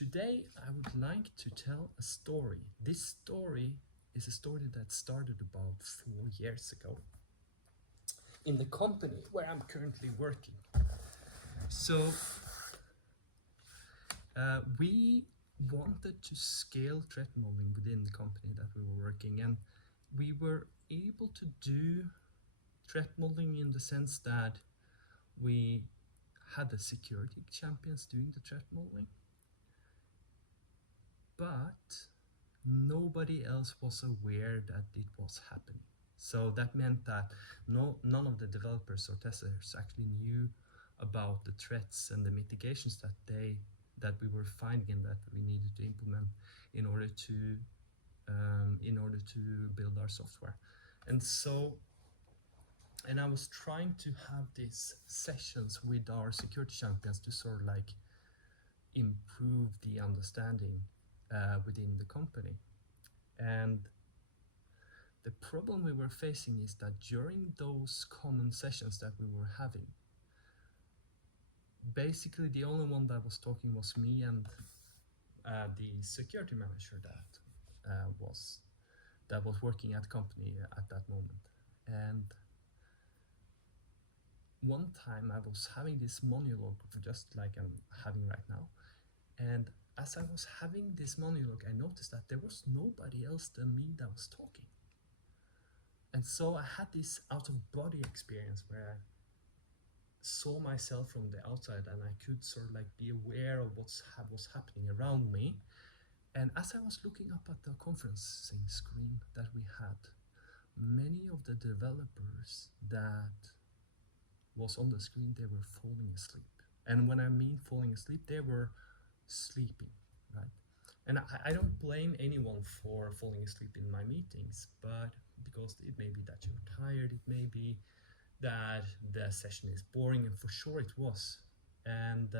Today I would like to tell a story. This story is a story that started about 4 years ago in the company where I'm currently working. So we wanted to scale threat modeling within the company that we were working, and we were able to do threat modeling in the sense that we had the security champions doing the threat modeling, but nobody else was aware that it was happening. So that meant that none of the developers or testers actually knew about the threats and the mitigations that we were finding and that we needed to implement in order to build our software. And I was trying to have these sessions with our security champions to sort of like improve the understanding within the company. And the problem we were facing is that during those common sessions that we were having, basically the only one that was talking was me and the security manager that was working at the company at that moment. And one time I was having this monologue, just like I'm having right now, and as I was having this monologue, I noticed that there was nobody else than me that was talking. And so I had this out-of-body experience where I saw myself from the outside and I could sort of like be aware of what was happening around me. And as I was looking up at the conferencing screen that we had, many of the developers that was on the screen, they were falling asleep. And when I mean falling asleep, they were sleeping, right? And I don't blame anyone for falling asleep in my meetings, but because it may be that you're tired, it may be that the session is boring, and for sure it was. And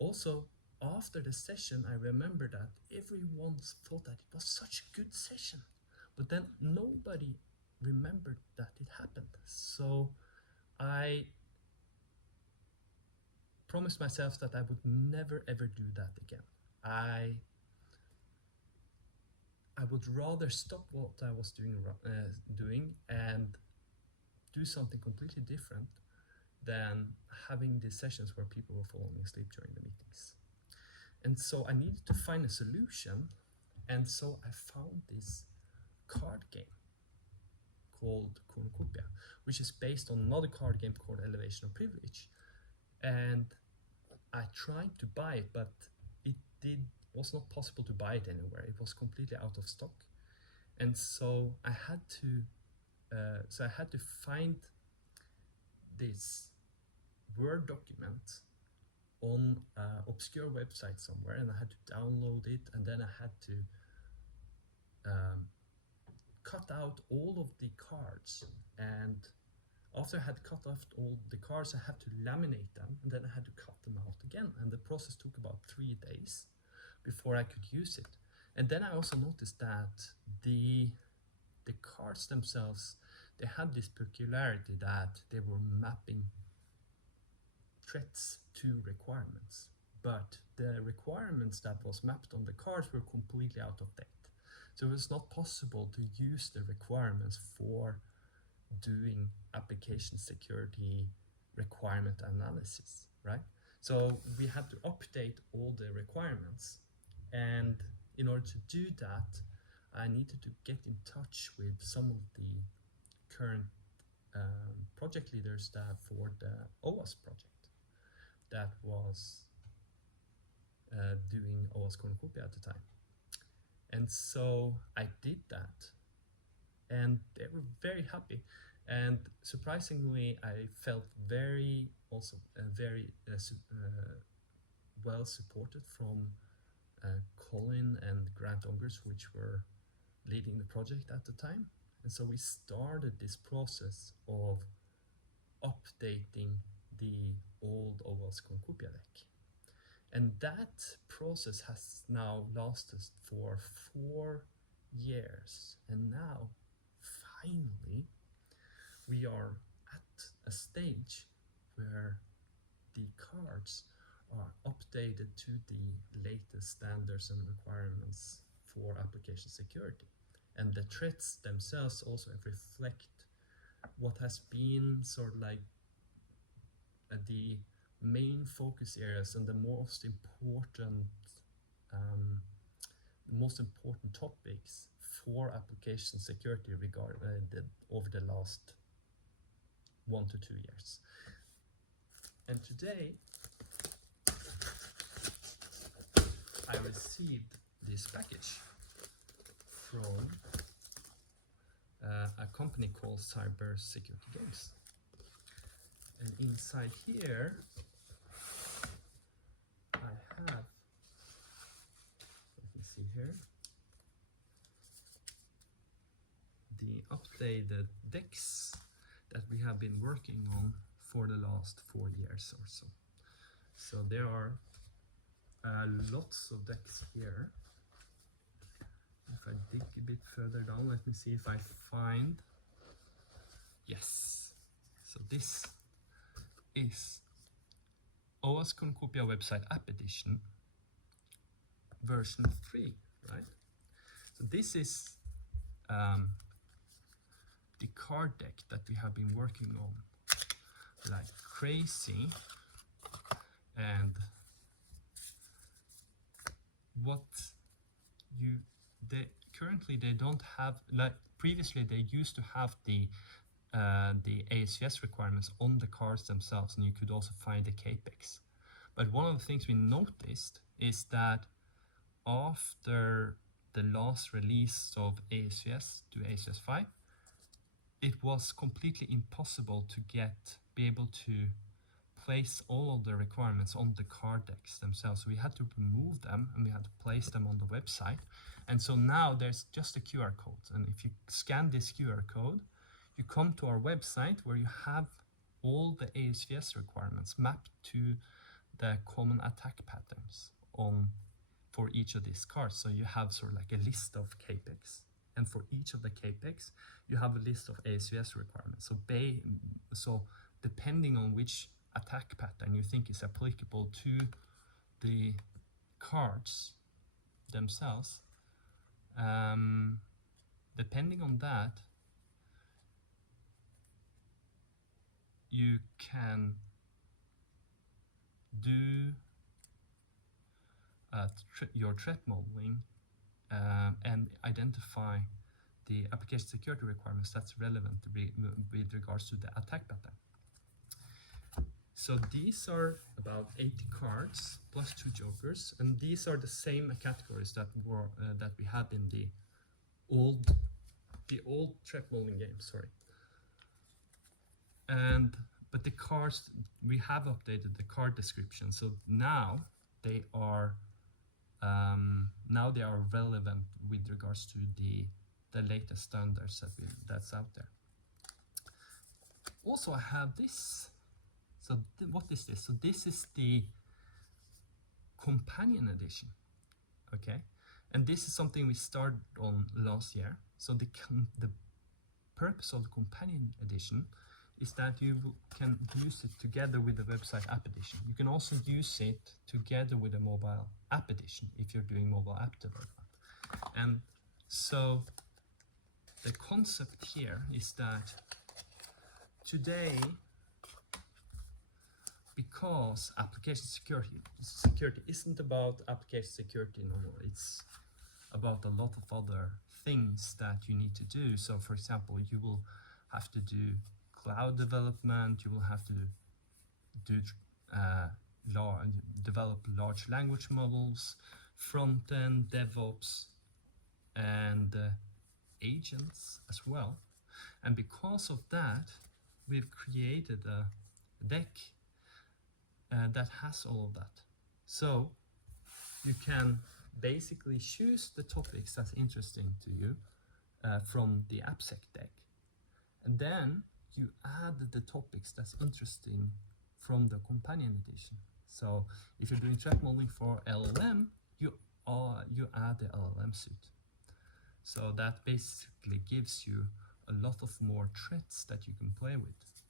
also after the session, I remember that everyone thought that it was such a good session, but then nobody remembered that it happened. So I promised myself that I would never ever do that again. I would rather stop what I was doing and do something completely different than having these sessions where people were falling asleep during the meetings. And so I needed to find a solution, and so I found this card game called Cornucopia, which is based on another card game called Elevation of Privilege. And I tried to buy it, but it was not possible to buy it anywhere. It was completely out of stock. And so I had to find this Word document on an obscure website somewhere, and I had to download it, and then I had to cut out all of the cards. And after I had cut off all the cards, I had to laminate them, and then I had to cut them out again. And the process took about 3 days before I could use it. And then I also noticed that the cards themselves, they had this peculiarity that they were mapping threats to requirements, but the requirements that was mapped on the cards were completely out of date. So it was not possible to use the requirements for doing application security requirement analysis, right? So we had to update all the requirements, and in order to do that, I needed to get in touch with some of the current project leaders for the OWASP project that was doing OWASP Cornucopia at the time. And so I did that, and they were very happy. And surprisingly, I felt very well supported from Colin and Grant Ongers, which were leading the project at the time. And so we started this process of updating the old OWASP Cornucopia deck. And that process has now lasted for 4 years. And now, finally, we are at a stage where the cards are updated to the latest standards and requirements for application security. And the threats themselves also reflect what has been sort of like the main focus areas and the most important topics for application security over the last 1 to 2 years. And today I received this package from a company called Cyber Security Games. And inside here I have, let me see here, the updated decks that we have been working on for the last 4 years or so. So there are lots of decks here. If I dig a bit further down, let me see if I find, yes. So this is OWASP Cornucopia Website App Edition version 3, right? So this is the card deck that we have been working on like crazy, and currently they don't have, like previously they used to have the AISVS requirements on the cards themselves, and you could also find the CAPEC. But one of the things we noticed is that after the last release of AISVS to AISVS 5, it was completely impossible to be able to place all of the requirements on the card decks themselves. So we had to remove them and we had to place them on the website. And so now there's just a QR code. And if you scan this QR code, you come to our website where you have all the AISVS requirements mapped to the common attack patterns for each of these cards. So you have sort of like a list of CAPEC, and for each of the CAPEC, you have a list of AISVS requirements. So depending on which attack pattern you think is applicable to the cards themselves, depending on that, you can do your threat modeling and identify the application security requirements that's relevant with regards to the attack pattern. So these are about 80 cards plus 2 jokers, and these are the same categories that we had in the old threat modeling game. Sorry. But the cards, we have updated the card description, so now they are relevant with regards to the latest standards that's out there. Also, I have this. So what is this? So this is the companion edition, okay? And this is something we started on last year. So the purpose of the companion edition is that you can use it together with the website app edition. You can also use it together with a mobile app edition if you're doing mobile app development. And so the concept here is that today, because application security isn't about application security no more, it's about a lot of other things that you need to do. So for example, you will have to do cloud development, you will have to do develop large language models, Frontend, DevOps, and agents as well. And because of that, we've created a deck that has all of that. So you can basically choose the topics that's interesting to you from the AppSec deck, and then you add the topics that's interesting from the companion edition. So if you're doing threat modeling for LLM, you add the LLM suite. So that basically gives you a lot of more threats that you can play with,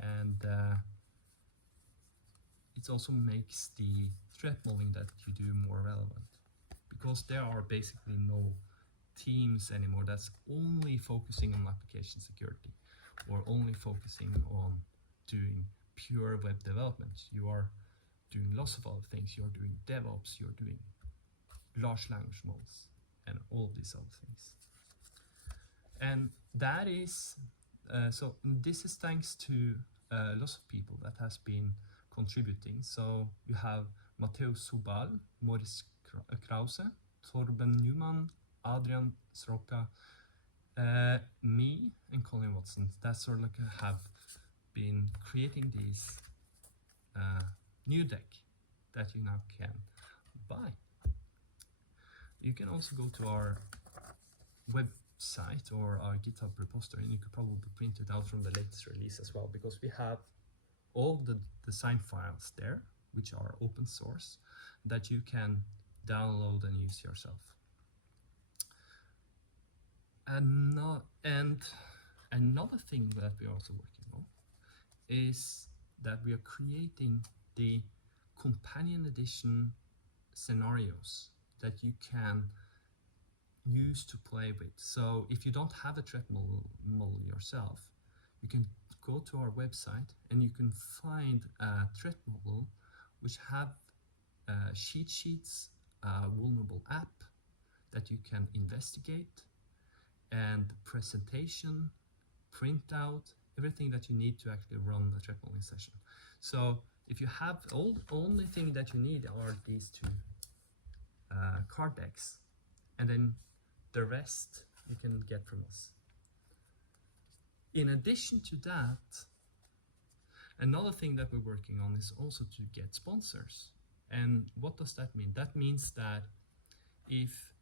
and it also makes the threat modeling that you do more relevant, because there are basically no teams anymore that's only focusing on application security or only focusing on doing pure web development. You are doing lots of other things. You're doing DevOps, you're doing large language models, and all these other things. And that is, so this is thanks to lots of people that has been contributing. So you have Mateusz Hubala, Moritz Krause Torben Neumann, Adrian Sroka, me, and Colin Watson. That sort of like have been creating this new deck that you now can buy. You can also go to our website or our GitHub repository, and you could probably print it out from the latest release as well, because we have all the design files there, which are open source, that you can download and use yourself. And another thing that we are also working on is that we are creating the companion edition scenarios that you can use to play with. So if you don't have a threat model yourself, you can go to our website and you can find a threat model which have cheat sheets, a vulnerable app that you can investigate, and presentation, printout, everything that you need to actually run a threat modeling session. So if you have only thing that you need are these two card decks, and then the rest you can get from us. In addition to that, another thing that we're working on is also to get sponsors. And what does that mean? That means that if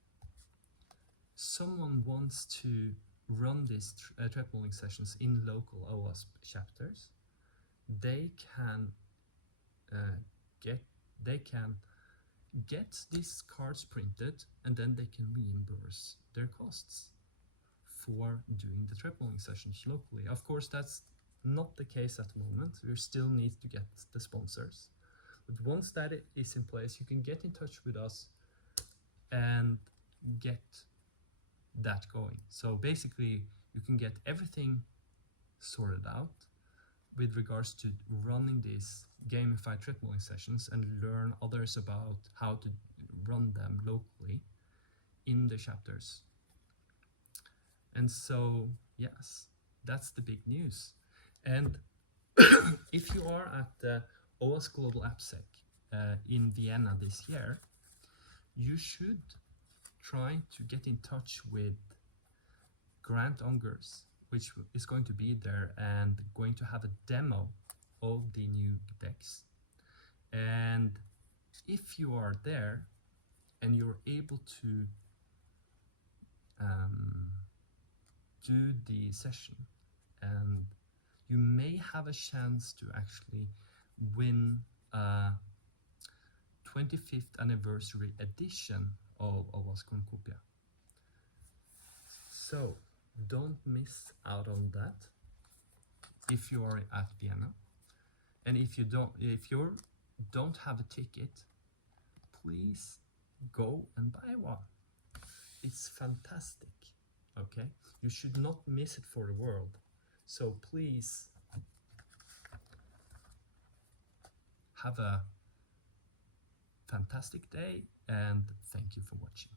someone wants to run these threat modeling sessions in local OWASP chapters, they can get these cards printed, and then they can reimburse their costs for doing the threat modeling sessions locally. Of course, that's not the case at the moment. We still need to get the sponsors. But once that is in place, you can get in touch with us and get that going. So basically, you can get everything sorted out with regards to running these gamified threat modeling sessions and learn others about how to run them locally in the chapters. And so, yes, that's the big news. And if you are at the OWASP Global AppSec in Vienna this year, you should try to get in touch with Grant Ungers, which is going to be there and going to have a demo of the new decks. And if you are there and you're able to do the session, and you may have a chance to actually win a 25th anniversary edition of OWASP Cornucopia. So don't miss out on that if you are at Vienna. And if you don't have a ticket, please go and buy one. It's fantastic, okay? You should not miss it for the world. So please have a fantastic day, and thank you for watching.